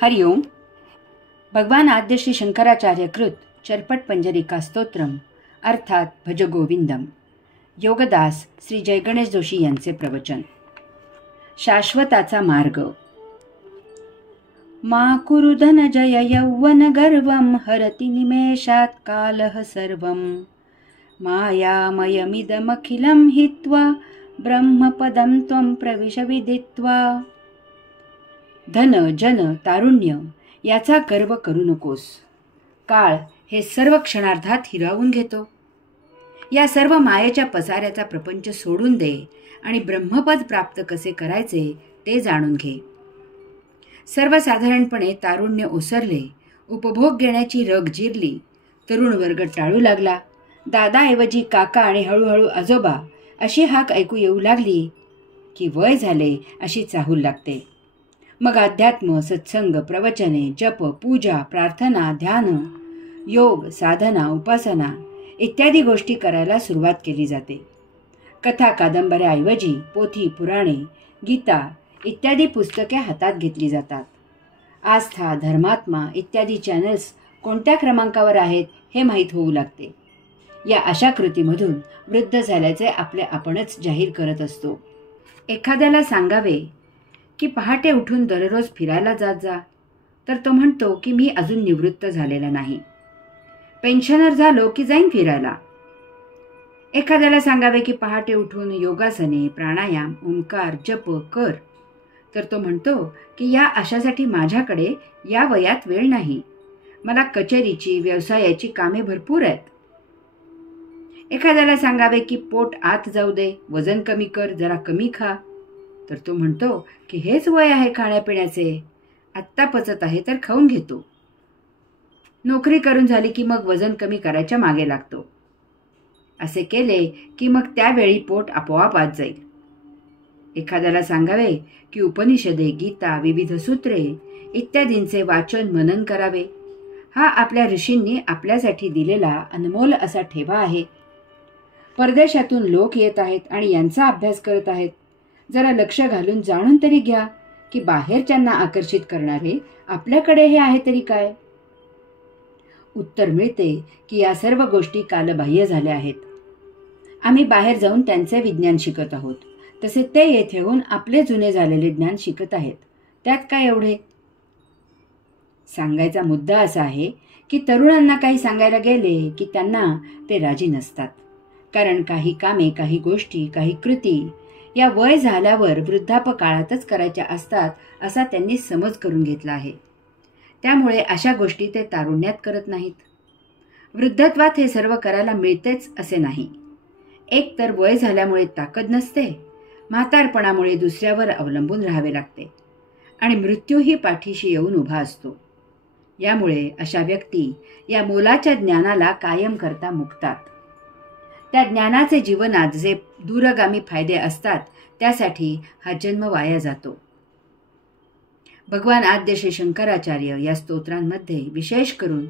हरिओम. भगवान आद्य श्री शंकराचार्य कृत चरपट पंजरिका स्तोत्रम अर्थात भज गोविंदम. योगदास श्री जय गणेश जोशी यांचे प्रवचन. शाश्वताचा मार्ग. मा कुरु धन जय यौवन गर्वम हरति निमेषात कालः सर्वम. मायामयमिदमखिलं हित्वा ब्रह्मपदं त्वं प्रविश विदित्वा. धन जन तारुण्य याचा गर्व करू नकोस. काळ हे सर्व क्षणार्धात हिरावून घेतो. या सर्व मायेच्या पसाऱ्याचा प्रपंच सोडून दे आणि ब्रह्मपद प्राप्त कसे करायचे ते जाणून घे. सर्वसाधारणपणे तारुण्य ओसरले, उपभोग घेण्याची रग जिरली, तरुण वर्ग टाळू लागला, दादाऐवजी काका आणि हळूहळू आजोबा अशी हाक ऐकू येऊ लागली की वय झाले अशी चाहूल लागते. मग अध्यात्म, सत्संग, प्रवचने, जप, पूजा, प्रार्थना, ध्यान, योग, साधना, उपासना इत्यादी गोष्टी करायला सुरुवात केली जाते. कथा कादंबऱ्याऐवजी पोथी, पुराणे, गीता इत्यादी पुस्तके हातात घेतली जातात. आस्था, धर्मात्मा इत्यादी चॅनल्स कोणत्या क्रमांकावर आहेत हे माहीत होऊ लागते. या अशा कृतीमधून वृद्ध झाल्याचे आपले आपणच जाहीर करत असतो. एखाद्याला सांगावे की पहाटे उठून दररोज फिरायला जात जा, तर तो म्हणतो की मी अजून निवृत्त झालेला नाही, पेन्शनर झालो की जाईन फिरायला. एखाद्याला सांगावे की पहाटे उठून योगासने, प्राणायाम, ओंकार, जप कर, तर तो म्हणतो की या अशासाठी माझ्याकडे या वयात वेळ नाही, मला कचेरीची, व्यवसायाची कामे भरपूर आहेत. एखाद्याला सांगावे की पोट आत जाऊ दे, वजन कमी कर, जरा कमी खा, तर तो म्हणतो की हेच वय आहे खाण्यापिण्याचे, आत्ता पचत आहे तर खाऊन घेतो. नोकरी करून झाली की मग वजन कमी करायच्या मागे लागतो. असे केले की मग त्यावेळी पोट आपोआप आत जाईल. एखाद्याला सांगावे की उपनिषदे, गीता, विविध सूत्रे इत्यादींचे वाचन, मनन करावे. हा आपल्या ऋषींनी आपल्यासाठी दिलेला अनमोल असा ठेवा आहे. परदेशातून लोक येत आहेत आणि यांचा अभ्यास करत आहेत. जरा लक्ष घालून जाणून तरी घ्या की बाहेरच्यांना आकर्षित करणारे आपल्याकडे हे आहे तरी काय. उत्तर मिळते की या सर्व गोष्टी कालबाह्य झाल्या आहेत. आम्ही बाहेर जाऊन त्यांचे विज्ञान शिकत आहोत, तसे ते येथे येऊन आपले जुने झालेले ज्ञान शिकत आहेत. त्यात काय एवढे. सांगायचा मुद्दा असा आहे की तरुणांना काही सांगायला गेले की त्यांना ते राजी नसतात. कारण काही कामे, काही गोष्टी, काही कृती या वय झाल्यावर वृद्धापकाळातच करायच्या असतात असा त्यांनी समज करून घेतला आहे. त्यामुळे अशा गोष्टी ते तारुण्यात करत नाहीत. वृद्धत्वात हे सर्व करायला मिळतेच असे नाही. एक तर वय झाल्यामुळे ताकद नसते, म्हातारपणामुळे दुसऱ्यावर अवलंबून राहावे लागते आणि मृत्यूही पाठीशी येऊन उभा असतो. यामुळे अशा व्यक्ती या मोलाच्या ज्ञानाला कायम करता मुकतात. त्या ज्ञानाचे जीवनात जे दूरगामी फायदे असतात त्यासाठी हा जन्म वाया जातो. भगवान आद्य श्री शंकराचार्य या स्तोत्रांमध्ये विशेष करून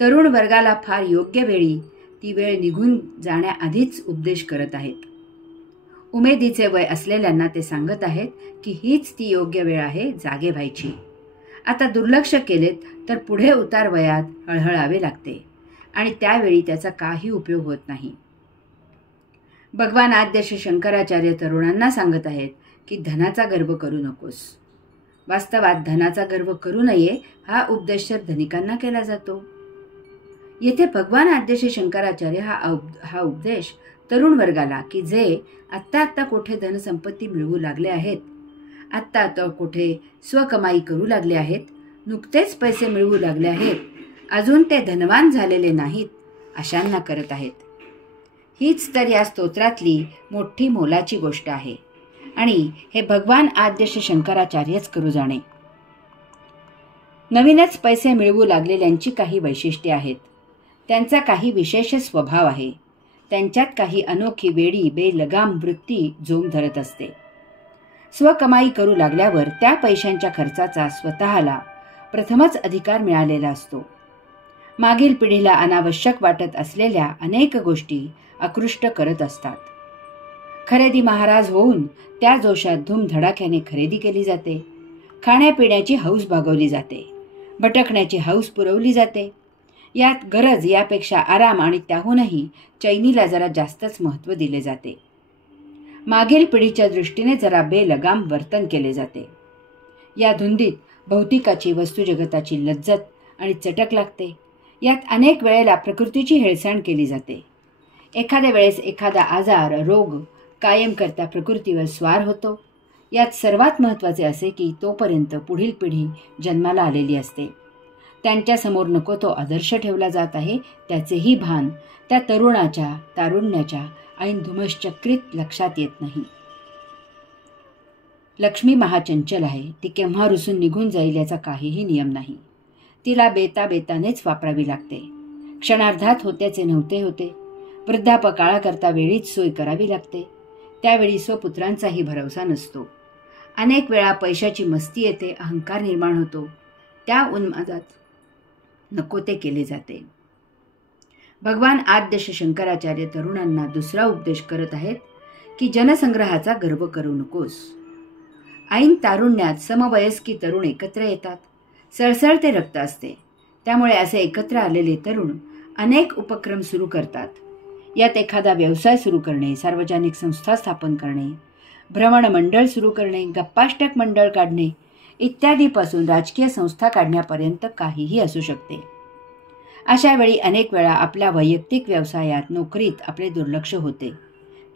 तरुण वर्गाला फार योग्य वेळी, ती वेळ निघून जाण्याआधीच उपदेश करत आहेत. उमेदीचे वय असलेल्यांना ते सांगत आहेत की हीच ती योग्य वेळ आहे जागे व्हायची. आता दुर्लक्ष केलेत तर पुढे उतार वयात हळहळावे लागते आणि त्यावेळी त्याचा काही उपयोग होत नाही. भगवान आद्य श्री शंकराचार्य तरुणांना सांगत आहेत की धनाचा गर्व करू नकोस. वास्तवात धनाचा गर्व करू नये हा उपदेश तर धनिकांना केला जातो. येथे भगवान आद्य श्री शंकराचार्य हा उपदेश तरुण वर्गाला, की जे आत्ता कोठे धनसंपत्ती मिळवू लागले आहेत, आत्ता कोठे स्वकमाई करू लागले आहेत, नुकतेच पैसे मिळवू लागले आहेत, अजून ते धनवान झालेले नाहीत, अशांना करत आहेत. हीच तर या स्तोत्रातली मोठी मोलाची गोष्ट आहे आणि हे भगवान आद्य श्री शंकराचार्यच करू जाणे. नवीनच पैसे मिळवू लागलेल्यांची काही वैशिष्ट्ये आहेत. त्यांचा काही विशेष स्वभाव आहे. त्यांच्यात काही अनोखी, वेडी, बेलगाम वृत्ती जोम धरत असते. स्वकमाई करू लागल्यावर त्या पैशांच्या खर्चाचा स्वतःला प्रथमच अधिकार मिळालेला असतो. मागील पिढीला अनावश्यक वाटत असलेल्या अनेक गोष्टी आकृष्ट करत असतात. खरेदी महाराज होऊन त्या जोशात धूमधडाक्याने खरेदी केली जाते. खाण्यापिण्याची हौस भागवली जाते. भटकण्याची हौस पुरवली जाते. यात गरज यापेक्षा आराम आणि त्याहूनही चैनीला जरा जास्तच महत्त्व दिले जाते. मागील पिढीच्या दृष्टीने जरा बेलगाम वर्तन केले जाते. या धुंदीत भौतिकाची वस्तुजगताची लज्जत आणि चटक लागते. यात अनेक वेळेला प्रकृतीची हेळसांड केली जाते. एखाद्या वेळेस एखादा आजार रोग कायम करता प्रकृतीवर स्वार होतो. यात सर्वात महत्त्वाचे असे की तोपर्यंत पुढील पिढी जन्माला आलेली असते. त्यांच्यासमोर नको तो आदर्श ठेवला जात आहे त्याचेही भान त्या तारुण्याच्या ऐन धुमश्चक्रीत लक्षात येत नाही. लक्ष्मी महाचंचल आहे. ती केव्हा रुसून निघून जाईल याचा काहीही नियम नाही. तिला बेताबेतानेच वापरावी लागते. क्षणार्धात होत्याचे नव्हते होते. वृद्धापकाळाकरता वेळीच सोय करावी लागते. त्यावेळी स्वपुत्रांचाही भरवसा नसतो. अनेक वेळा पैशाची मस्ती येते, अहंकार निर्माण होतो. त्या उन्मादात नको ते केले जाते. भगवान आद्यश शंकराचार्य तरुणांना दुसरा उपदेश करत आहेत की जनसंग्रहाचा गर्व करू नकोस. ऐन तारुण्यात समवयस्की तरुण एकत्र येतात. सळसळते रक्त असते. त्यामुळे असे एकत्र आलेले तरुण अनेक उपक्रम सुरू करतात. यात एखादा व्यवसाय सुरू करणे, सार्वजनिक संस्था स्थापन करणे, भ्रमण मंडळ सुरू करणे, गप्पाष्टक मंडळ काढणे इत्यादीपासून राजकीय संस्था काढण्यापर्यंत काहीही असू शकते. अशा वेळी अनेक वेळा आपल्या वैयक्तिक व्यवसायात नोकरीत आपले दुर्लक्ष होते.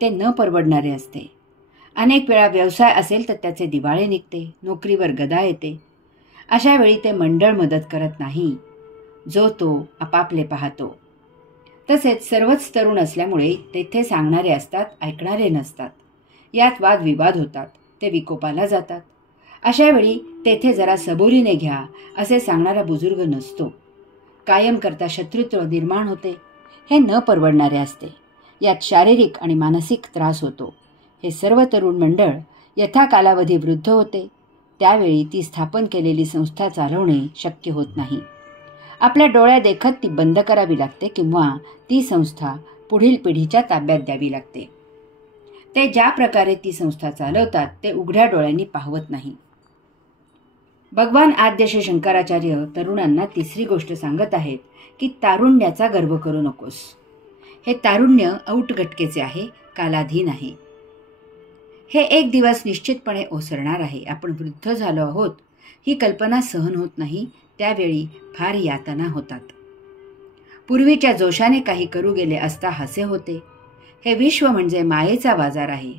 ते न परवडणारे असते. अनेक वेळा व्यवसाय असेल तर त्याचे दिवाळे निघते, नोकरीवर गदा येते. अशा वेळी ते मंडळ मदत करत नाही. जो तो आपापले पाहतो. तसेच सर्वच तरुण असल्यामुळे तेथे सांगणारे असतात, ऐकणारे नसतात. यात वादविवाद होतात. ते विकोपाला जातात. अशा वेळी तेथे जरा सबुरीने घ्या असे सांगणारा बुजुर्ग नसतो. कायम करता शत्रुत्व निर्माण होते. हे न परवडणारे असते. यात शारीरिक आणि मानसिक त्रास होतो. हे सर्व तरुण मंडळ यथा कालावधी वृद्ध होते. त्यावेळी ती स्थापन केलेली संस्था चालवणे शक्य होत नाही. आपल्या डोळ्या देखत ती बंद करावी लागते किंवा ती संस्था पुढील पिढीच्या ताब्यात द्यावी लागते. ते ज्या प्रकारे ती संस्था चालवतात ते उघड्या डोळ्यांनी पाहवत नाही. भगवान आद्यश शंकराचार्य तरुणांना तिसरी गोष्ट सांगत आहेत की तारुण्याचा गर्व करू नकोस. हे तारुण्य औटघटकेचे आहे, कालाधीन आहे. हे एक दिवस निश्चितपणे ओसरणार आहे. आपण वृद्ध झालो आहोत ही कल्पना सहन होत नाही. त्यावेळी फार यातना होतात. पूर्वीच्या जोशाने काही करू गेले असता हसे होते. हे विश्व म्हणजे मायेचा बाजार आहे.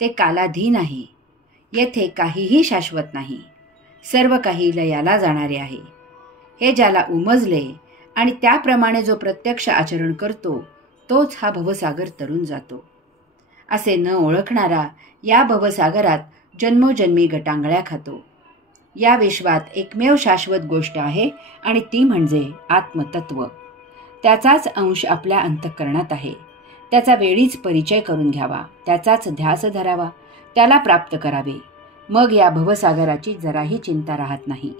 ते कालाधीन आहे. येथे काहीही शाश्वत नाही. सर्व काही लयाला जाणारे आहे. हे ज्याला उमजले आणि त्याप्रमाणे जो प्रत्यक्ष आचरण करतो तोच हा भवसागर तरून जातो. असे न ओळखणारा या भवसागरात जन्मोजन्मी गटांगळ्या खातो. या विश्वात एकमेव शाश्वत गोष्ट आहे आणि ती म्हणजे आत्मतत्व. त्याचाच अंश आपल्या अंतःकरणात आहे. त्याचा वेळीच परिचय करून घ्यावा. त्याचाच ध्यास धरावा. त्याला प्राप्त करावे. मग या भवसागराची जराही चिंता राहत नाही.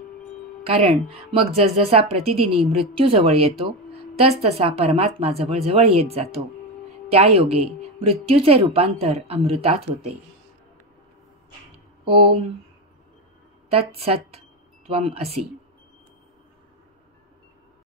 कारण मग जसजसा प्रतिदिनी मृत्यू जवळ येतो तसतसा परमात्मा जवळजवळ येत जातो. त्या योगे मृत्यूचे रूपांतर अमृतात होते. ओम तत्सत त्वम असि.